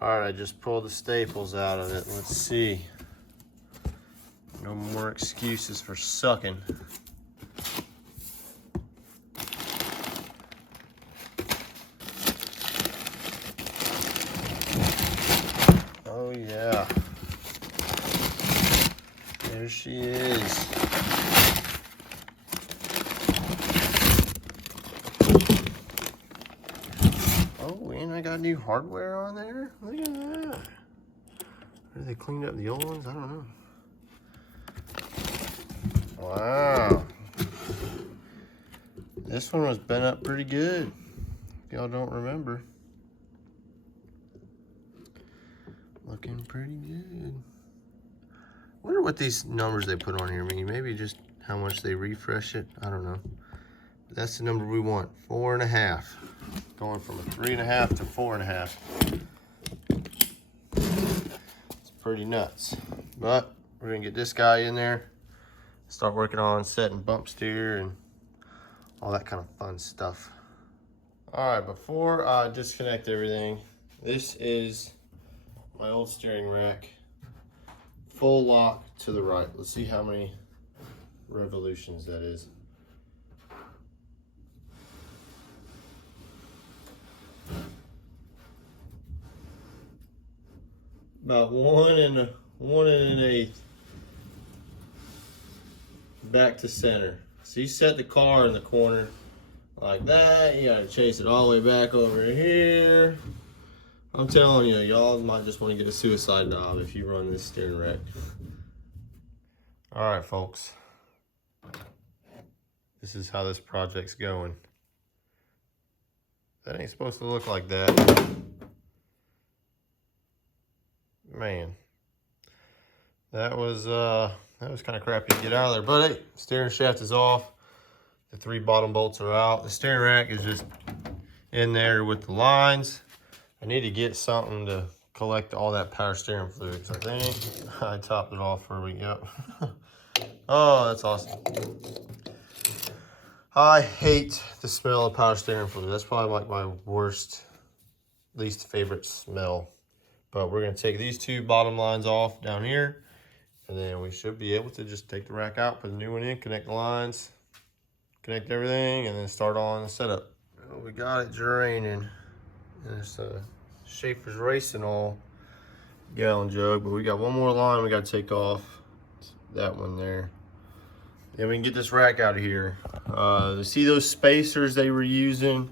All right, I just pulled the staples out of it. Let's see. No more excuses for sucking. Oh yeah. There she is. Oh, and I got new hardware on there. Look at that. Or they cleaned up the old ones? I don't know. Wow. This one was bent up pretty good. If y'all don't remember. Looking pretty good. Wonder what these numbers they put on here mean. Maybe just how much they refresh it. I don't know. But that's the number we want. 4.5. Going from a 3.5 to 4.5. It's pretty nuts. But we're gonna get this guy in there. Start working on setting bump steer and all that kind of fun stuff. All right, before I disconnect everything, this is my old steering rack. Full lock to the right. Let's see how many revolutions that is. About 1 1/8 back to center. So you set the car in the corner like that. You gotta chase it all the way back over here. I'm telling you, y'all might just want to get a suicide knob if you run this steering rack. All right, folks. This is how this project's going. That ain't supposed to look like that. Man, that was kind of crappy to get out of there. But hey, steering shaft is off. The 3 bottom bolts are out. The steering rack is just in there with the lines. I need to get something to collect all that power steering fluid. I think I topped it off for a week. Yep. Oh, that's awesome. I hate the smell of power steering fluid. That's probably like my least favorite smell. But we're gonna take these 2 bottom lines off down here, and then we should be able to just take the rack out, put the new one in, connect the lines, connect everything, and then start on the setup. Well, we got it draining. It's a Schaefer's Racing all gallon jug, but we got one more line we got to take off. That one there. Then we can get this rack out of here. See those spacers they were using?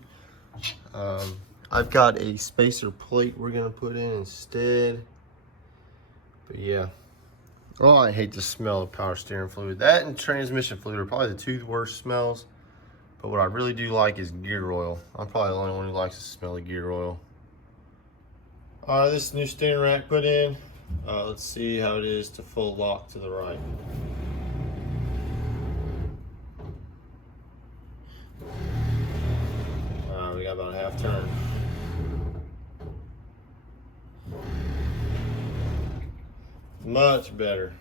I've got a spacer plate we're gonna put in instead. But yeah. Oh, I hate the smell of power steering fluid. That and transmission fluid are probably the 2 worst smells. But what I really do like is gear oil. I'm probably the only one who likes the smell of gear oil. All right, this new steering rack put in. Let's see how it is to full lock to the right. We got about a half turn. Much better.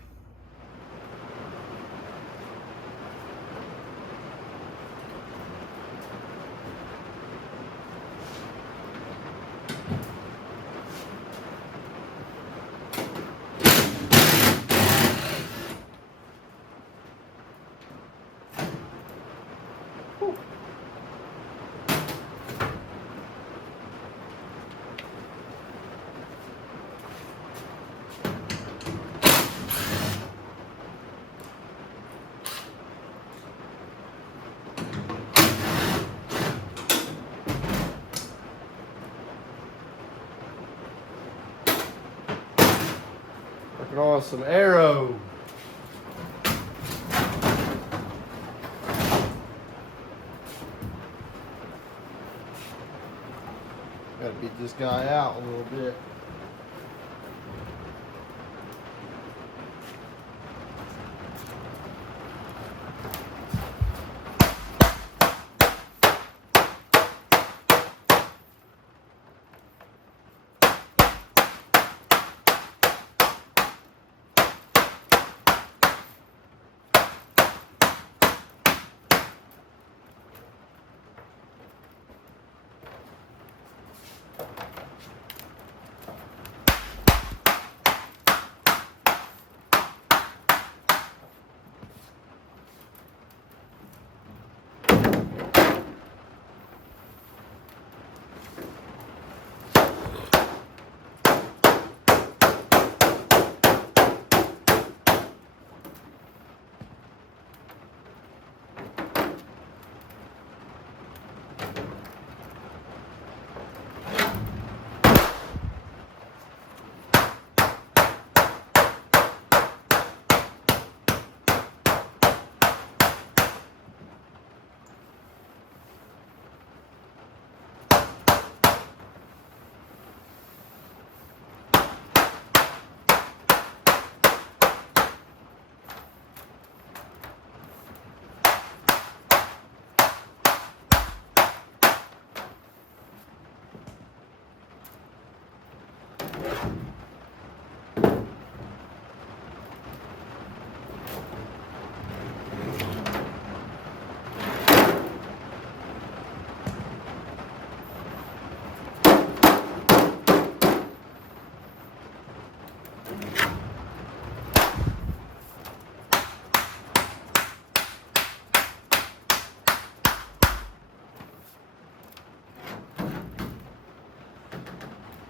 Working on some aero. Gotta beat this guy out a little bit.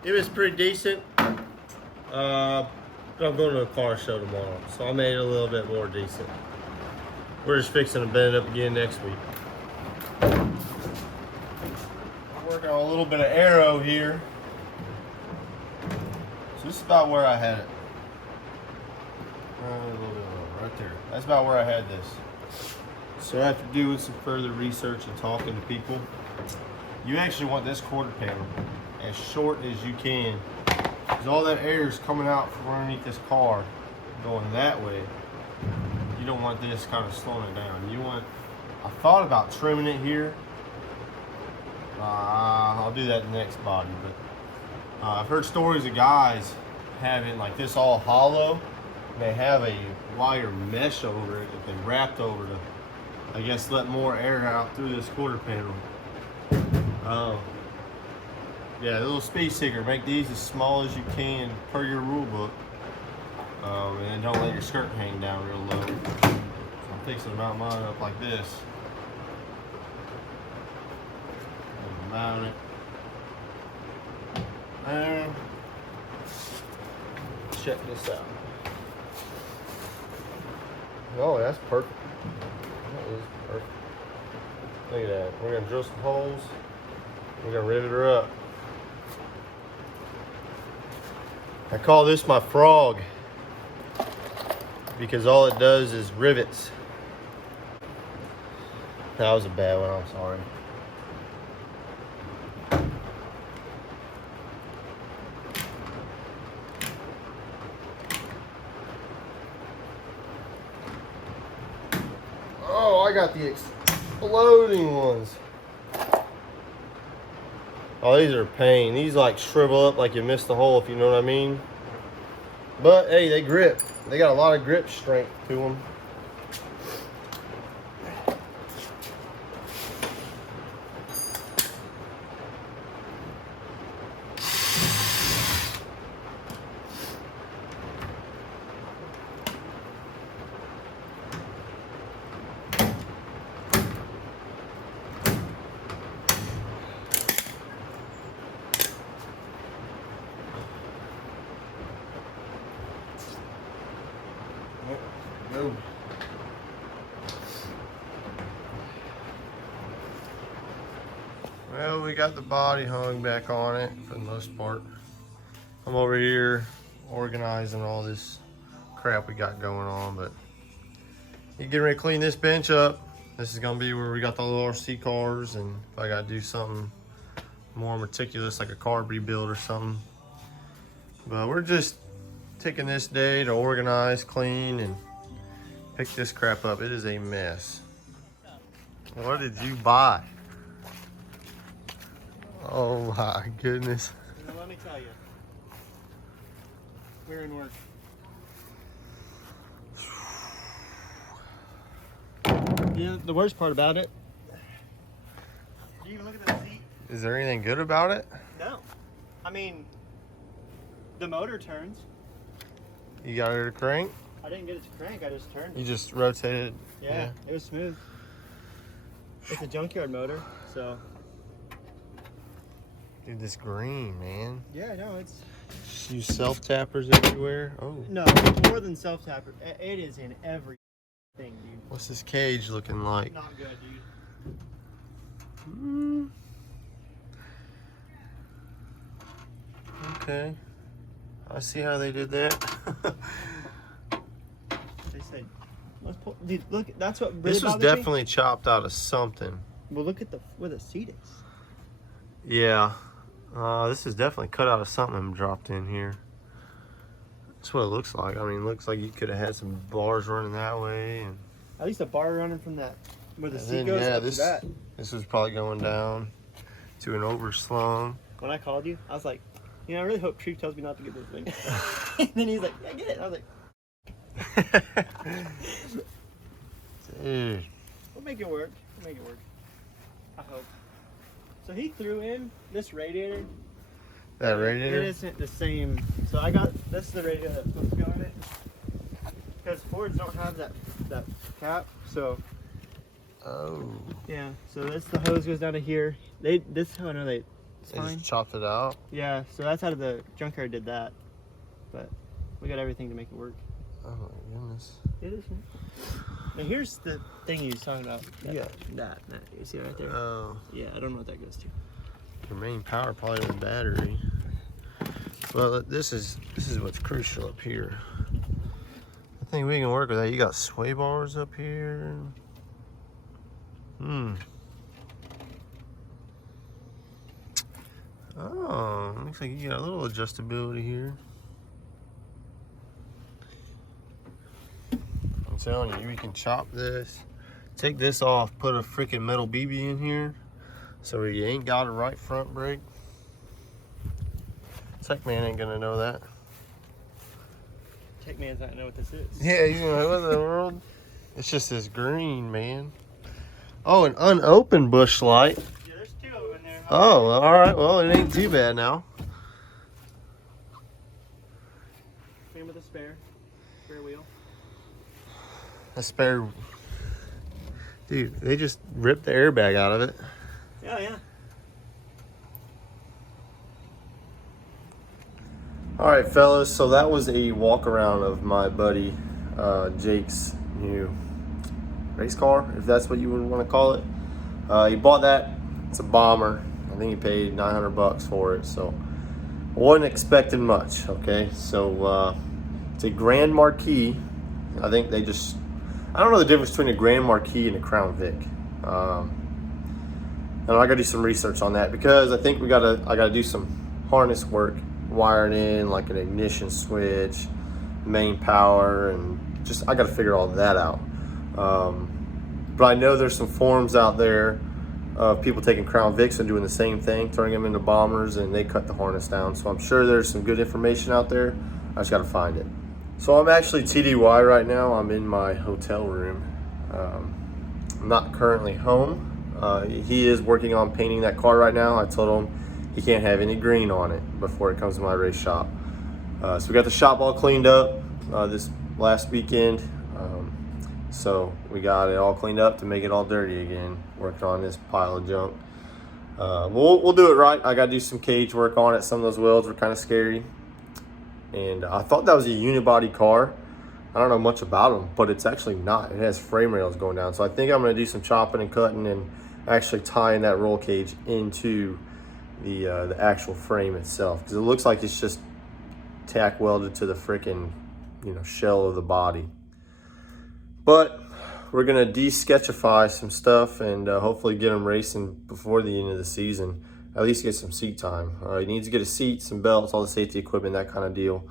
It was pretty decent. I'm going to a car show tomorrow, so I made it a little bit more decent. We're just fixing to bend it up again next week. I'm working on a little bit of aero here. So this is about where I had it. A little bit lower, right there. That's about where I had this. So after doing some further research and talking to people, you actually want this quarter panel as short as you can, because all that air is coming out from underneath this car going that way. You don't want this kind of slowing it down. You want, I thought about trimming it here. I'll do that in the next body, but I've heard stories of guys having like this all hollow. They have a wire mesh over it that they wrapped over to, I guess, let more air out through this quarter panel. Yeah, the little speed seeker, make these as small as you can per your rule book. And then don't let your skirt hang down real low. So I'm fixing to mount mine up like this. Mount it. And check this out. Oh, that's perfect. That is perfect. Look at that. We're gonna drill some holes. We're gonna rivet her up. I call this my frog because all it does is rivets. That was a bad one, I'm sorry. Oh, I got the exploding ones. Oh, these are a pain. These like shrivel up like you missed the hole, if you know what I mean. But hey, they grip. They got a lot of grip strength to them. Go. Well, we got the body hung back on it for the most part. I'm over here organizing all this crap we got going on, but you getting ready to clean this bench up. This is gonna be where we got the little RC cars, and if I gotta do something more meticulous like a carb rebuild or something. But we're just taking this day to organize, clean, and pick this crap up. It is a mess. What did you buy? Oh my goodness. Now let me tell you. We're in work. Yeah, the worst part about it. Did you even look at the seat? Is there anything good about it? No. I mean, the motor turns. You got it to crank? I didn't get it to crank, I just turned You it. just rotated? Yeah, it was smooth. It's a junkyard motor, so. Dude, this green, man. Yeah, no, it's. Use self-tappers everywhere. Oh. No, more than self-tapper. It is in everything, dude. What's this cage looking like? Not good, dude. Okay. I see how they did that. They said, let's pull. Dude, look, that's what really This was bothers me. definitely chopped out of something. Well, look at where the seat is. Yeah. This is definitely cut out of something and dropped in here. That's what it looks like. I mean, it looks like you could have had some bars running that way. And At least a bar running from that, where the seat then, goes yeah, up this, to that. this was probably going down to an overslung. When I called you, I was like, You know, I really hope Tree tells me not to get this thing. And then he's like, yeah, get it. I was like, Dude. we'll make it work. We'll make it work. I hope. So he threw in this radiator. That radiator? It isn't the same. So I got, this is the radiator that's supposed to go on it. Because Fords don't have that cap, so. Oh. Yeah, so this, the hose goes down to here. This is how I know it's They fine. just chopped it out. Yeah, so that's how the junkyard did that. But we got everything to make it work. Oh my goodness. It is. Now here's the thing he was talking about. Yeah. That. You see right there? Oh. Yeah, I don't know what that goes to. Your main power probably the battery. Well, this is what's crucial up here. I think we can work with that. You got sway bars up here. Oh, looks like you got a little adjustability here. I'm telling you, we can chop this, take this off, put a freaking metal BB in here, so you ain't got a right front brake. Tech man ain't gonna know that. Tech man's not gonna know what this is. Yeah, you know what in the world? It's just this green, man. Oh, an unopened bush light. Yeah, there's two of them in there. Oh, well, all right. Well, it ain't too bad now. Came with a spare wheel. A spare. Dude, they just ripped the airbag out of it. Yeah. All right, fellas. So that was a walk around of my buddy Jake's new race car, if that's what you would want to call it. He bought that. It's a bomber. I think he paid $900 for it. So wasn't expecting much. Okay, so it's a Grand Marquis. I think they just. I don't know the difference between a Grand Marquis and a Crown Vic. And I gotta do some research on that because I think I gotta do some harness work, wiring in like an ignition switch, main power, and just I gotta figure all that out. But I know there's some forums out there of people taking Crown Vics and doing the same thing, turning them into bombers, and they cut the harness down. So I'm sure there's some good information out there. I just gotta find it. So I'm actually TDY right now. I'm in my hotel room. I'm not currently home. He is working on painting that car right now. I told him he can't have any green on it before it comes to my race shop. So we got the shop all cleaned up this last weekend. So we got it all cleaned up to make it all dirty again, working on this pile of junk. We'll do it right. I got to do some cage work on it. Some of those wheels were kind of scary. And I thought that was a unibody car. I don't know much about them, but it's actually not. It has frame rails going down. So I think I'm going to do some chopping and cutting and actually tying that roll cage into the actual frame itself. Because it looks like it's just tack welded to the freaking, shell of the body. But we're going to de-sketchify some stuff and hopefully get them racing before the end of the season. At least get some seat time. He needs to get a seat, some belts, all the safety equipment, that kind of deal.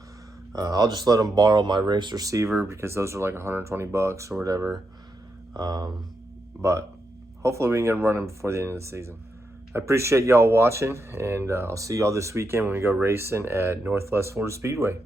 I'll just let him borrow my race receiver because those are like $120 or whatever. But hopefully we can get him running before the end of the season. I appreciate y'all watching, and I'll see y'all this weekend when we go racing at Northwest Florida Speedway.